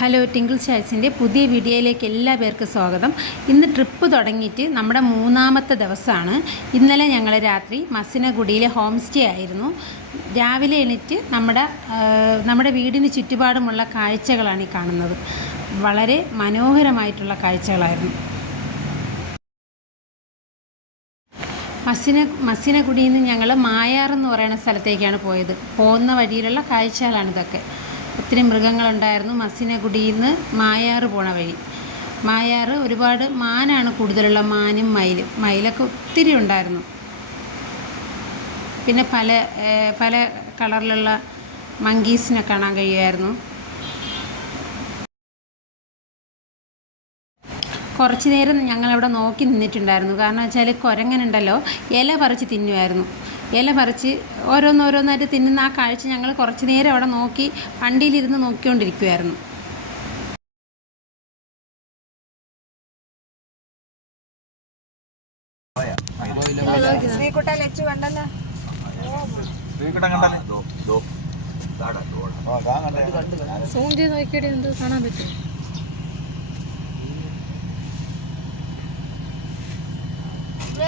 Hello twinkle ചാൽസിന്റെ പുതിയ വീഡിയോയിലേക്ക് എല്ലാ പേർക്കും സ്വാഗതം. ഇന്ന് ട്രിപ്പ് തുടങ്ങിയിട്ട് നമ്മുടെ മൂന്നാമത്തെ ദിവസമാണ്. ഇന്നലെ ഞങ്ങൾ രാത്രി മസിനഗുഡിയിലെ ഹോം സ്റ്റേ ആയിരുന്നു. രാവിലെ എണീറ്റ് നമ്മുടെ നമ്മുടെ വീടിന് ചുറ്റുപാടുമുള്ള കാഴ്ചകളാണ് ഈ കാണുന്നത്. വളരെ മനോഹരമായിട്ടുള്ള കാഴ്ചകളായിരുന്നു. മസിന മസിനഗുഡിയിൽ നിന്ന് ഞങ്ങൾ മായാർ എന്ന് പറയുന്ന സ്ഥലത്തേക്കാണ് പോയത്. പോകുന്ന വഴിയിലുള്ള കാഴ്ചകളാണ് ഇതൊക്കെ ഒത്തിരി മൃഗങ്ങളുണ്ടായിരുന്നു. മസിനഗുഡിയിൽ നിന്ന് മായാറ് പോണ വഴി. മായാറ് ഒരുപാട് മാനാണ് കൂടുതലുള്ള മാനും മയിലും. മയിലൊക്കെ ഒത്തിരി ഉണ്ടായിരുന്നു. പിന്നെ പല പല കളറിലുള്ള മങ്കീസിനെ കാണാൻ കഴിയുമായിരുന്നു. കുറച്ച് നേരം ഞങ്ങളവിടെ നോക്കി നിന്നിട്ടുണ്ടായിരുന്നു. കാരണം വെച്ചാൽ കുരങ്ങനുണ്ടല്ലോ ഇല പറിച്ച് തിന്നുമായിരുന്നു. ഇല പറിച്ച് ഓരോന്നോരോന്നായിട്ട് തിന്നുന്ന ആ കാഴ്ച ഞങ്ങൾ കുറച്ച് നേരം അവിടെ നോക്കി വണ്ടിയിലിരുന്ന് നോക്കിക്കൊണ്ടിരിക്കുമായിരുന്നു? സൂം ചെയ്ത് നോക്കിയിട്ട് എന്തോ കാണാൻ പറ്റും അവിടെ നിന്ന് പേര് വിടത്തി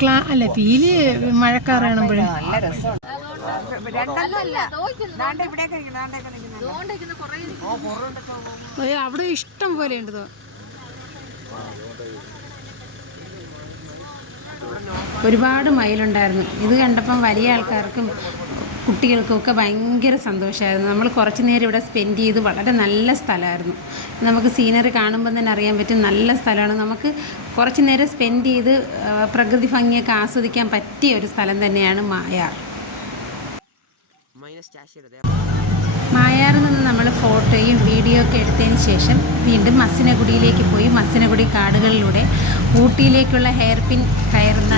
ക്ലാ അല്ല പീലി മഴക്കാറ് കാണുമ്പോഴേ അവിടെ ഇഷ്ടം പോലെ ഉണ്ട് ഒരുപാട് മയിലുണ്ടായിരുന്നു. ഇത് കണ്ടപ്പം വലിയ ആൾക്കാർക്കും കുട്ടികൾക്കും ഒക്കെ ഭയങ്കര സന്തോഷമായിരുന്നു നമ്മൾ കുറച്ച് നേരം ഇവിടെ സ്പെൻഡ് ചെയ്ത് വളരെ നല്ല സ്ഥലമായിരുന്നു. നമുക്ക് സീനറി കാണുമ്പോൾ തന്നെ അറിയാൻ പറ്റും നല്ല സ്ഥലമാണ്. നമുക്ക് കുറച്ച് നേരം സ്പെൻഡ് ചെയ്ത് പ്രകൃതി ഭംഗിയൊക്കെ ആസ്വദിക്കാൻ പറ്റിയ ഒരു സ്ഥലം തന്നെയാണ് മായാർ. മായാറിൽ നിന്ന് നമ്മൾ ഫോട്ടോയും വീഡിയോ ഒക്കെ എടുത്തതിന് ശേഷം വീണ്ടും മസിനഗുഡിയിലേക്ക് പോയി. മസിനഗുഡി കാടുകളിലൂടെ ഊട്ടിയിലേക്കുള്ള ഹെയർ പിൻ കയറുന്ന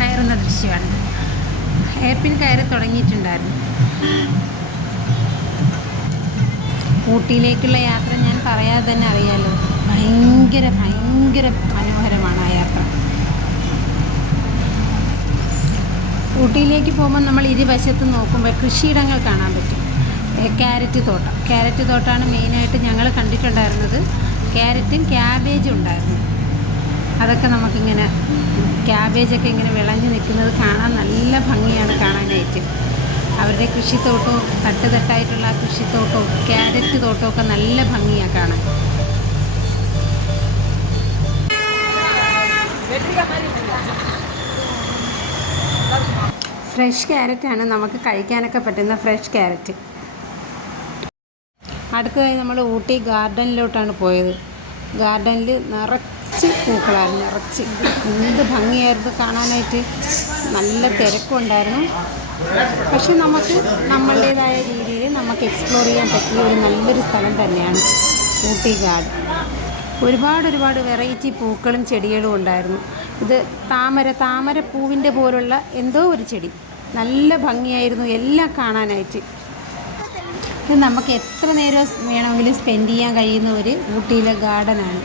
കയറുന്ന ദൃശ്യമാണ്. പിൻ കയറി തുടങ്ങിയിട്ടുണ്ടായിരുന്നു. ഊട്ടിയിലേക്കുള്ള യാത്ര ഞാൻ പറയാതെ തന്നെ അറിയാലോ. ഭയങ്കര ഭയങ്കര മനോഹരമാണ് ആ യാത്ര. ഊട്ടിയിലേക്ക് പോകുമ്പോൾ നമ്മൾ ഇരുവശത്ത് നോക്കുമ്പോൾ കൃഷിയിടങ്ങൾ കാണാൻ പറ്റും. ക്യാരറ്റ് തോട്ടം. ക്യാരറ്റ് തോട്ടമാണ് മെയിനായിട്ട് ഞങ്ങൾ കണ്ടിട്ടുണ്ടായിരുന്നത്. ക്യാരറ്റും ക്യാബേജും ഉണ്ടായിരുന്നു. അതൊക്കെ നമുക്കിങ്ങനെ ക്യാബേജൊക്കെ ഇങ്ങനെ വിളഞ്ഞു നിൽക്കുന്നത് കാണാൻ നല്ല ഭംഗിയാണ് കാണാനായിട്ട്. അവരുടെ കൃഷിത്തോട്ടവും തട്ട് തട്ടായിട്ടുള്ള കൃഷിത്തോട്ടവും ക്യാരറ്റ് തോട്ടവും ഒക്കെ നല്ല ഭംഗിയാണ് കാണാൻ. ഫ്രഷ് ക്യാരറ്റാണ് നമുക്ക് കഴിക്കാനൊക്കെ പറ്റുന്ന ഫ്രഷ് ക്യാരറ്റ്. അടുത്തതായി നമ്മൾ ഊട്ടി ഗാർഡനിലോട്ടാണ് പോയത്. ഗാർഡനിൽ നിറച്ച് പൂക്കളായിരുന്നു. നിറച്ച് എന്ത് ഭംഗിയായിരുന്നു കാണാനായിട്ട്. നല്ല തിരക്കുണ്ടായിരുന്നു പക്ഷെ നമുക്ക് നമ്മളുടേതായ രീതിയിൽ നമുക്ക് എക്സ്പ്ലോർ ചെയ്യാൻ പറ്റിയ ഒരു നല്ലൊരു സ്ഥലം തന്നെയാണ് ഊട്ടി ഗാർഡൻ ഒരുപാട് ഒരുപാട് വെറൈറ്റി പൂക്കളും ചെടികളും ഉണ്ടായിരുന്നു. ഇത് താമര താമര പൂവിന്റെ പോലുള്ള എന്തോ ഒരു ചെടി. നല്ല ഭംഗിയായിരുന്നു എല്ലാം കാണാനായിട്ട്. ഇത് നമുക്ക് എത്ര നേരം വേണമെങ്കിലും സ്പെൻഡ് ചെയ്യാൻ കഴിയുന്ന ഒരു ഊട്ടിയിലെ ഗാർഡനാണ്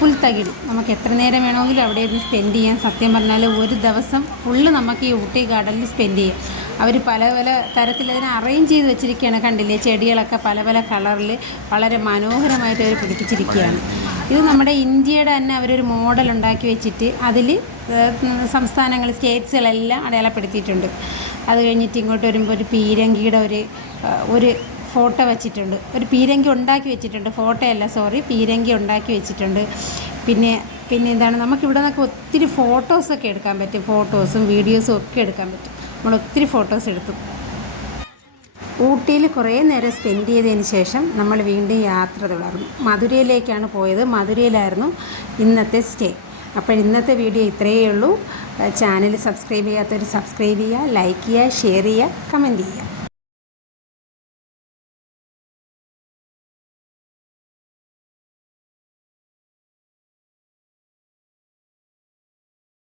പുൽത്തകിടി നമുക്ക് എത്ര നേരം വേണമെങ്കിലും അവിടെ ഇരുന്ന് സ്പെൻഡ് ചെയ്യാം. സത്യം പറഞ്ഞാൽ ഒരു ദിവസം ഫുള്ള് നമുക്ക് ഈ ഊട്ടി ഗാർഡനിൽ സ്പെൻഡ് ചെയ്യാം. അവർ പല പല തരത്തിൽ അതിനെ അറേഞ്ച് ചെയ്ത് വെച്ചിരിക്കുകയാണ്. കണ്ടില്ലേ? ചെടികളൊക്കെ പല പല കളറിൽ വളരെ മനോഹരമായിട്ട് അവർ പിടിപ്പിച്ചിരിക്കുകയാണ്. ഇത് നമ്മുടെ ഇന്ത്യയുടെ തന്നെ അവരൊരു മോഡൽ ഉണ്ടാക്കി വെച്ചിട്ട് അതിൽ സംസ്ഥാനങ്ങൾ സ്റ്റേറ്റ്സുകളെല്ലാം അടയാളപ്പെടുത്തിയിട്ടുണ്ട്. അത് കഴിഞ്ഞിട്ട് ഇങ്ങോട്ട് വരുമ്പോൾ ഒരു പീരങ്കിയുടെ ഒരു ഒരു ഫോട്ടോ വെച്ചിട്ടുണ്ട്. ഒരു പീരങ്കി ഉണ്ടാക്കി വെച്ചിട്ടുണ്ട്. ഫോട്ടോ അല്ല സോറി പീരങ്കി ഉണ്ടാക്കി വെച്ചിട്ടുണ്ട്. പിന്നെ പിന്നെ എന്താണ് നമുക്കിവിടെ നിന്നൊക്കെ ഒത്തിരി ഫോട്ടോസൊക്കെ എടുക്കാൻ പറ്റും. ഫോട്ടോസും വീഡിയോസും ഒക്കെ എടുക്കാൻ പറ്റും. നമ്മൾ ഒത്തിരി ഫോട്ടോസ് എടുത്തു. ഊട്ടിയിൽ കുറേ നേരം സ്പെൻഡ് ചെയ്തതിന് ശേഷം നമ്മൾ വീണ്ടും യാത്ര തുടർന്നു. മധുരയിലേക്കാണ് പോയത്. മധുരയിലായിരുന്നു ഇന്നത്തെ സ്റ്റേ അപ്പോൾ ഇന്നത്തെ വീഡിയോ ഇത്രയേ ഉള്ളൂ. ചാനൽ സബ്സ്ക്രൈബ് ചെയ്യാത്തവർ സബ്സ്ക്രൈബ് ചെയ്യുക ലൈക്ക് ചെയ്യുക ഷെയർ ചെയ്യുക കമന്റ് ചെയ്യുക.